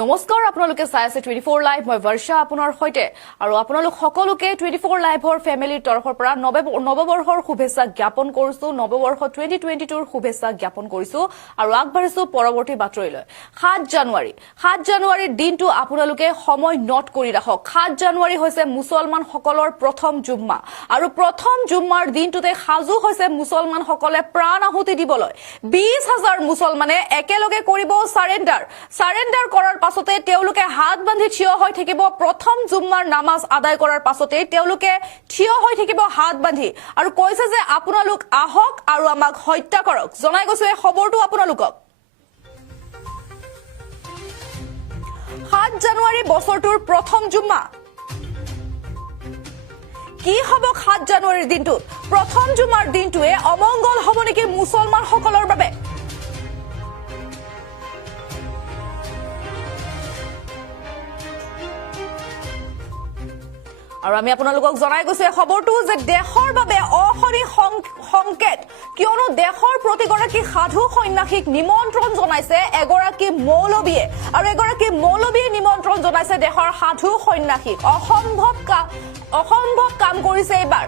নমস্কাৰ আপোনালোকে চাই আছে 24 লাইভ মই বৰ্ষা আপোনাৰ হৈতে আৰু আপোনালোক সকলোকে 24 লাইভৰ ফ্যামিলিৰ তৰফৰ পৰা নৱবৰ্ষৰ শুভেচ্ছা জ্ঞাপন কৰিছো নৱবৰ্ষ 2022 ৰ শুভেচ্ছা জ্ঞাপন কৰিছো আৰু আগবাঢ়িছো পৰৱৰ্তী বাতৰিলৈ 7 জানুৱাৰীৰ দিনটো আপোনালোকে সময় নোট কৰি ৰাখক 7 জানুৱাৰী হৈছে মুছলমান সকলৰ প্ৰথম জুম্মা আৰু প্ৰথম জুম্মাৰ দিনটোতে সাজু হৈছে মুছলমান সকলে প্ৰাণ আহুতি দিবলৈ 20000 মুছলমানে একেলগে কৰিব সাৰেন্ডাৰ কৰাৰ পাছতে তেওঁলোকে হাত বান্ধি থিয় হৈ থাকিব প্ৰথম জুম্মাৰ নামাজ আদায় কৰাৰ পাছতে তেওঁলোকে থিয় হৈ থাকিব হাত বান্ধি আৰু কৈছে যে আপোনালোক আহক আৰু আমাক হত্যা কৰক জনাই গৈছো এই খবৰটো আপোনালোকক 7 জানুৱাৰী বছৰটোৰ প্ৰথম জুম্মা কি হ'ব 7 জানুৱাৰীৰ দিনটো প্ৰথম জুম্মাৰ দিনটোৱে অমংগল হ'ব নেকি মুছলমান সকলৰ বাবে আৰু আমি আপোনালোকক জনাই গৈছো এই খবৰটো যে দেশৰ বাবে অহৰি সংকেত কিয়নো দেশৰ প্ৰতিগৰাকী সাধু সন্যাসীক নিমন্ত্ৰণ জনাইছে এগৰাকী মৌলবীয়ে আৰু এগৰাকী মৌলবীয়ে নিমন্ত্ৰণ জনাইছে দেশৰ সাধু সন্যাসীক অসম্ভৱ কাম কৰিছে এইবাৰ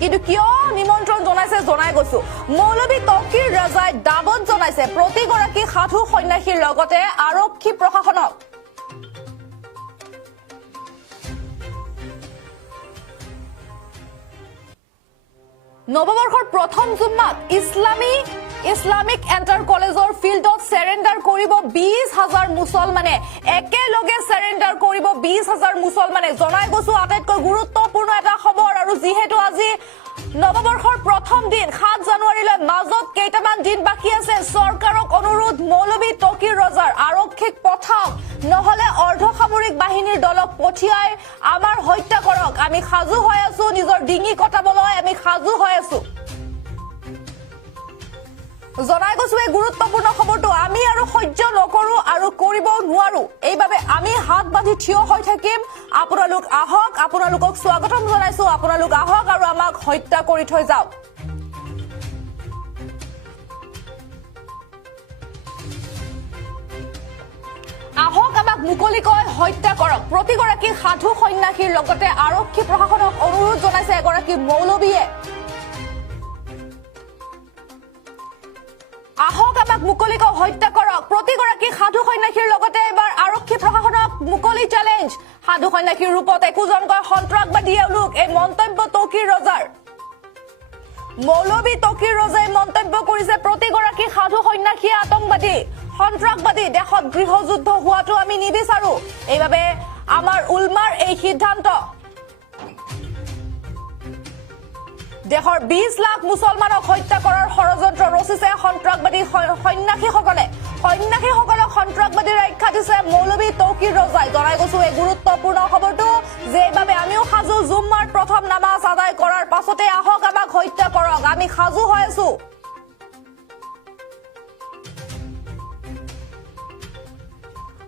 কিন্তু কিয় নিমন্ত্ৰণ জনাইছে জনাই গৈছো মৌলবী তকিৰ ৰাজাই দাবত জনাইছে প্ৰতিগৰাকী সাধু সন্যাসীৰ লগতে আৰক্ষী প্ৰশাসনক নৱবৰ্ষৰ প্ৰথম জুম্মাত ইছলামিক এণ্টাৰ কলেজৰ ফিল্ডত সাৰেন্ডাৰ কৰিব 20000 মুছলমানে একেলগে সাৰেন্ডাৰ কৰিব 20000 মুছলমানে জনাই গৈছো আটাইতকৈ গুৰুত্বপূৰ্ণ এটা খবৰ আৰু যিহেতু আজি নৱবৰ্ষৰ প্ৰথম দিন 7 জানুৱাৰীলৈ মাজত কেইটামান দিন বাকি আছে চৰকাৰক অনুৰোধ মৌলবী তকিৰ ৰজাৰ আৰক্ষীক পঠাওক নহলে অৰ্ধসামৰিক বাহিনীৰ দলক পঠিয়াই আমাৰ হত্যা কৰক আমি সাজু হৈ আছো নিজৰ ডিঙি কটাবলৈ আমি সাজু হৈ আছো জনাই গৈছো এই গুৰুত্বপূৰ্ণ খবৰটো আমি আৰু সহ্য নকৰো আৰু কৰিব নোৱাৰো এইভাবে আমি হাত বান্ধি থিয় হৈ থাকিম আপোনালোক আহক আপোনালোকক স্বাগতম জনাইছো আপোনালোক আহক আৰু আমাক হত্যা কৰি থৈ যাওক আহক আমাক মুকলিকৈ হত্যা কৰক প্ৰতিগৰাকী সাধু সন্যাসীৰ লগতে আৰক্ষী প্ৰশাসনক অনুৰোধ জনাইছে এগৰাকী মৌলবীয়ে আহক আমাক মুকলিকৈ হত্যা কৰক প্ৰতিগৰাকী সাধু সন্যাসীৰ লগতে এবাৰ আৰক্ষী প্ৰশাসনক মুকলি চ্যালেঞ্জ সাধু সন্যাসীৰ ৰূপত একোজনকৈ সন্ত্ৰাসবাদী এওঁলোক এই মন্তব্য তকিৰ ৰজাৰ মৌলবী তকিৰ ৰজাই মন্তব্য কৰিছে প্ৰতিগৰাকী সাধু সন্যাসী আতংকবাদী সন্ত্ৰাসবাদী দেশত গৃহযুদ্ধ হোৱাটো আমি নিবিচাৰো এইভাবে আমাৰ উলমাৰ এই সিদ্ধান্ত দেশৰ 20 লাখ মুছলমানক হত্যা কৰাৰ ষড়যন্ত্ৰ ৰচিছে সন্ত্ৰাসবাদী সন্যাসীসকলক সন্ত্ৰাসবাদীৰ আখ্যা দিছে মৌলবী তকিৰ ৰজাই জনাই গৈছো এই গুৰুত্বপূৰ্ণ খবৰটো যে এইভাবে আমিও সাজু জুম্মাৰ প্ৰথম নামাজ আদায় কৰাৰ পাছতে আহক আমাক হত্যা কৰক আমি সাজু হৈ আছো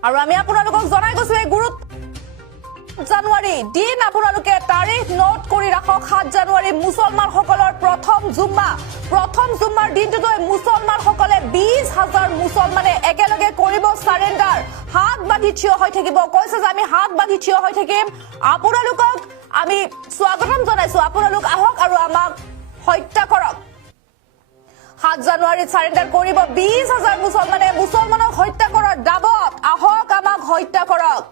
আৰু আমি আপোনালোকক জনাই গৈছো এই জানুৱাৰী দিন আপোনালোকে তাৰিখ নোট কৰি ৰাখক 7 জানুৱাৰী মুছলমান সকলৰ প্ৰথম জুম্মাৰ দিনটোতে মুছলমান সকলে 20000 মুছলমানে একেলগে কৰিব সাৰেন্ডাৰ হাত বান্ধি থিয় হৈ থাকিব কৈছে যে আমি হাত বান্ধি থিয় হৈ থাকিম আপোনালোকক আমি স্বাগতম জনাইছো আপোনালোক আহক আৰু আমাক হত্যা কৰক 7 জানুৱাৰীত সাৰেন্ডাৰ কৰিব 20000 মুছলমানে মুছলমানক হত্যা কৰাৰ দাবত আহক আমাক হত্যা কৰক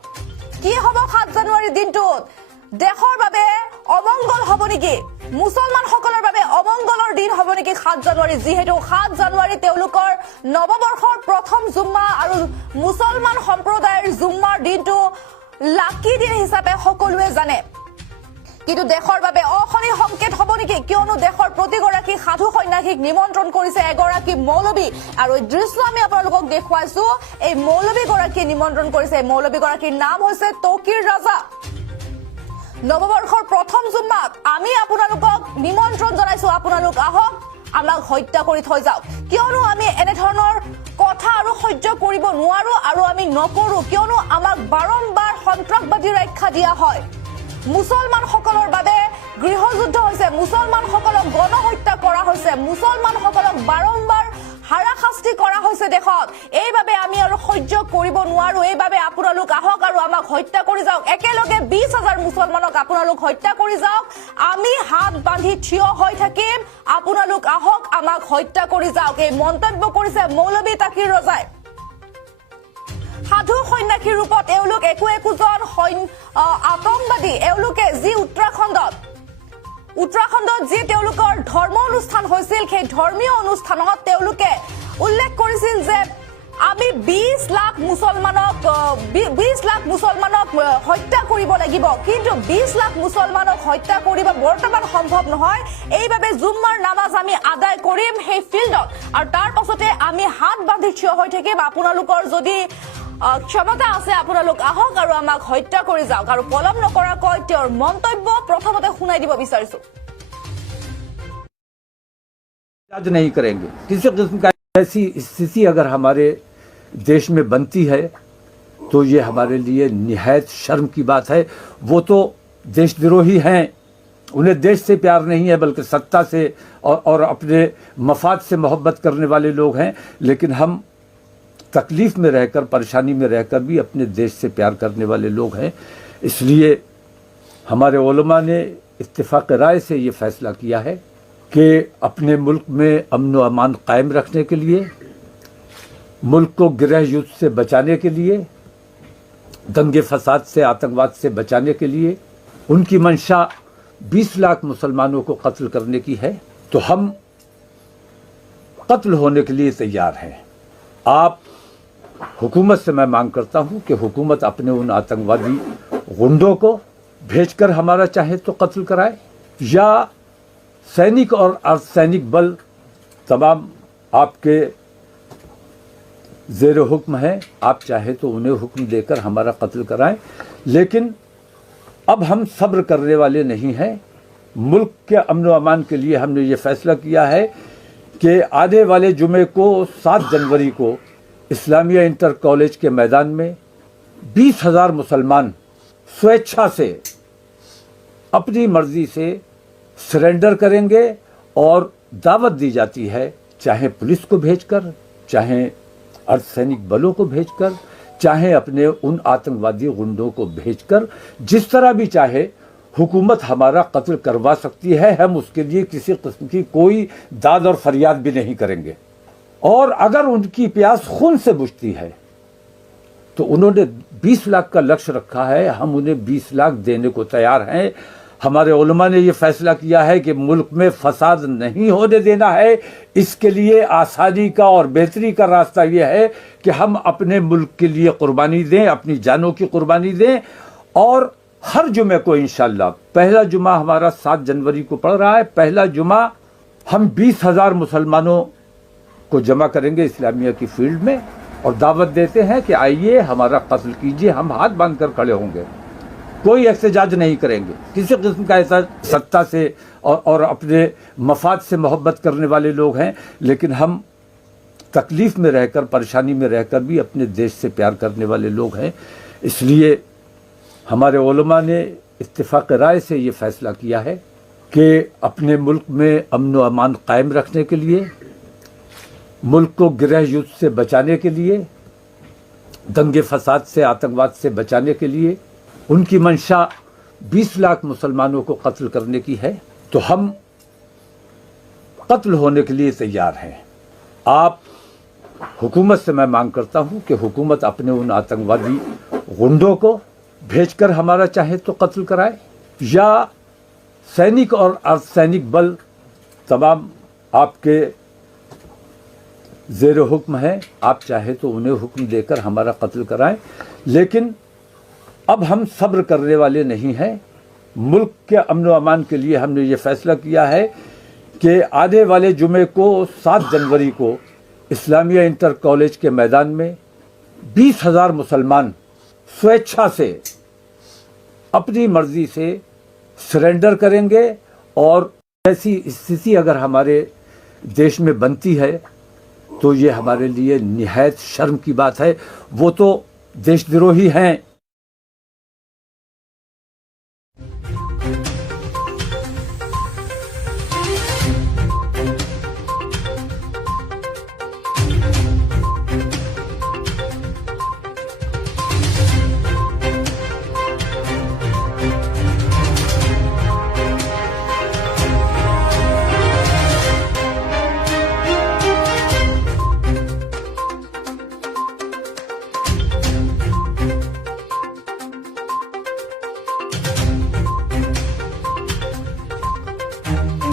কি হ'ব 7 জানুৱাৰীৰ দিনটোত দেশৰ বাবে অমংগল হ'ব নেকি মুছলমান সকলৰ বাবে অমংগলৰ দিন হ'ব নেকি 7 জানুৱাৰী যিহেতু 7 জানুৱাৰী তেওঁলোকৰ নৱবৰ্ষৰ প্ৰথম জুম্মা আৰু মুছলমান সম্প্ৰদায়ৰ জুম্মাৰ দিনটো লাকি দিন হিচাপে সকলোৱে জানে কিন্তু দেশৰ বাবে অহৰি সংকেত হ'ব নেকি কিয়নো দেশৰ প্ৰতিগৰাকী সাধু সন্যাসীক নিমন্ত্ৰণ কৰিছে এগৰাকী মৌলবী আৰু এই দৃশ্য আমি আপোনালোকক দেখুৱাইছো এই মৌলবী গৰাকী নিমন্ত্ৰণ কৰিছে মৌলবী গৰাকীৰ নাম হৈছে তকিৰ ৰাজা নৱবৰ্ষৰ প্ৰথম জুম্মাত আমি আপোনালোকক নিমন্ত্ৰণ জনাইছো আপোনালোক আহক আমাক হত্যা কৰি থৈ যাওক কিয়নো আমি এনে ধৰণৰ কথা আৰু সহ্য কৰিব নোৱাৰো আৰু আমি নকৰো কিয়নো আমাক বাৰম্বাৰ সন্ত্ৰাসবাদীৰ আখ্যা দিয়া হয় মুছলমান সকলৰ বাবে গৃহযুদ্ধ হৈছে মুছলমান সকলক গণহত্যা কৰা হৈছে মুছলমান সকলক বাৰম্বাৰ হাৰাশাস্তি কৰা হৈছে দেশত। এইভাবে আমি আৰু সহ্য কৰিব নোৱাৰো। এইভাবে আপোনালোক আহক আৰু আমাক হত্যা কৰি যাওক। একেলগে 20,000 মুছলমানক আপোনালোক হত্যা কৰি যাওক। আমি হাত বান্ধি থিয় হৈ থাকিম। আপোনালোক আহক আমাক হত্যা কৰি যাওক। এই মন্তব্য কৰিছে মৌলবী তাকিৰ ৰজাই। সাধু সন্যাসীৰ ৰূপত এওঁলোক একোজন আতংকবাদী। এওঁলোকে যি উত্তৰাখণ্ডত যি তেওঁলোকৰ ধৰ্ম অনুষ্ঠান হৈছিল, সেই ধৰ্মীয় অনুষ্ঠানত তেওঁলোকে উল্লেখ কৰিছিল যে আমি 20 লাখ মুছলমানক হত্যা কৰিব লাগিব। কিন্তু 20 লাখ মুছলমানক হত্যা কৰিব বৰ্তমান সম্ভৱ নহয়। এইভাবে জুম্মাৰ নামাজ আমি আদায় কৰিম সেই ফিল্ডত, আৰু তাৰ পাছতে আমি হাত বান্ধি থিয় হৈ থাকিম। আপোনালোকৰ যদি ক্ষমতা আছে আপোনালোক আহক আৰু আমাক হত্যা কৰি যাওক। আৰু পলম নকৰাকৈ তেওঁৰ মন্তব্য প্ৰথমতে শুনাই দিব বিচাৰিছো। नहीं करेंगे। किसी किस्म का ऐसी स्थिति अगर हमारे देश में बनती है तो ये हमारे लिए निहायत शर्म की बात है। वो तो देशद्रोही हैं, उन्हें देश से प्यार नहीं है बल्कि सत्ता से और अपने मफाद से मोहब्बत करने वाले लोग हैं। लेकिन हम तकलीफ में रहकर, परेशानी में रहकर भी अपने देश से प्यार करने वाले लोग हैं। इसलिए हमारे उलमा ने इत्तेफाक राय से ये फैसला किया है कि अपने मुल्क में अमन व अमान कायम रखने के लिए, मुल्क को गृह युद्ध से बचाने के लिए, दंगे फसाद से, आतंकवाद से बचाने के लिए, उनकी मंशा 20 लाख मुसलमानों को कत्ल करने की है, तो हम कत्ल होने के लिए तैयार हैं। आप हुकूमत से मैं मांग करता हूं कि हुकूमत अपने उन आतंकवादी गुंडों को भेजकर हमारा चाहे तो कत्ल कराए, या सैनिक और अर्धसैनिक बल तमाम आपके ज़ेर हुक्म हैं, आप चाहे तो उन्हें हुक्म देकर हमारा कत्ल कराएं। लेकिन अब हम सब्र करने वाले नहीं हैं। मुल्क के अमन व अमान के लिए हमने ये फैसला किया है कि आने वाले जुमे को 7 जनवरी को इस्लामिया इंटर कॉलेज के मैदान में 20,000 मुसलमान स्वेच्छा से, अपनी मर्जी से सरेंडर करेंगे। और दावत दी जाती है, चाहे पुलिस को भेजकर, चाहे अर्धसैनिक बलों को भेजकर, चाहे अपने उन आतंकवादी गुंडों को भेजकर, जिस तरह भी चाहे हुकूमत हमारा कत्ल करवा सकती है। हम उसके लिए किसी किस्म की कोई दाद और फरियाद भी नहीं करेंगे। और अगर उनकी प्यास खून से बुझती है तो उन्होंने 20 लाख का लक्ष्य रखा है, हम उन्हें 20 लाख देने को तैयार हैं। हमारे उलमा ने यह फैसला किया है कि मुल्क में फसाद नहीं होने देना है। इसके लिए आसानी का और बेहतरी का रास्ता यह है कि हम अपने मुल्क के लिए कुर्बानी दें, अपनी जानों की कुर्बानी दें। और हर जुमे को इंशाअल्लाह, पहला जुमा हमारा 7 जनवरी को पड़ रहा है, पहला जुमा हम 20,000 मुसलमानों को जमा करेंगे इस्लामिया की फील्ड में और दावत देते हैं कि आइए हमारा कत्ल कीजिए। हम हाथ बांधकर खड़े होंगे, कोई एहतजाज नहीं करेंगे। किसी किस्म का ऐसा सत्ता से और अपने मफाद से मोहब्बत करने वाले लोग हैं। लेकिन हम तकलीफ में रहकर, परेशानी में रहकर भी अपने देश से प्यार करने वाले लोग हैं। इसलिए हमारे उलमा ने इत्तेफाक राय से ये फैसला किया है कि अपने मुल्क में अमन व अमान कायम रखने के लिए, मुल्क को गृह युद्ध से बचाने के लिए, दंगे फसाद से, आतंकवाद से बचाने के लिए, उनकी मंशा 20 लाख मुसलमानों को कत्ल करने की है, तो हम कत्ल होने के लिए तैयार हैं। आप हुकूमत से मैं मांग करता हूं कि हुकूमत अपने उन आतंकवादी गुंडों को भेजकर हमारा चाहे तो कत्ल कराए, या सैनिक और अर्धसैनिक बल तमाम आपके ज़ेर हुक्म हैं, आप चाहे तो उन्हें हुक्म देकर हमारा कत्ल कराएं। लेकिन अब हम सब्र करने वाले नहीं हैं। मुल्क के अमन व अमान के लिए हमने ये फैसला किया है कि आने वाले जुमे को 7 जनवरी को इस्लामिया इंटर कॉलेज के मैदान में 20,000 मुसलमान स्वेच्छा से, अपनी मर्जी से सरेंडर करेंगे। और ऐसी स्थिति अगर हमारे देश में बनती है तो ये हमारे लिए निहायत शर्म की बात है। वो तो देशद्रोही हैं। দিছে।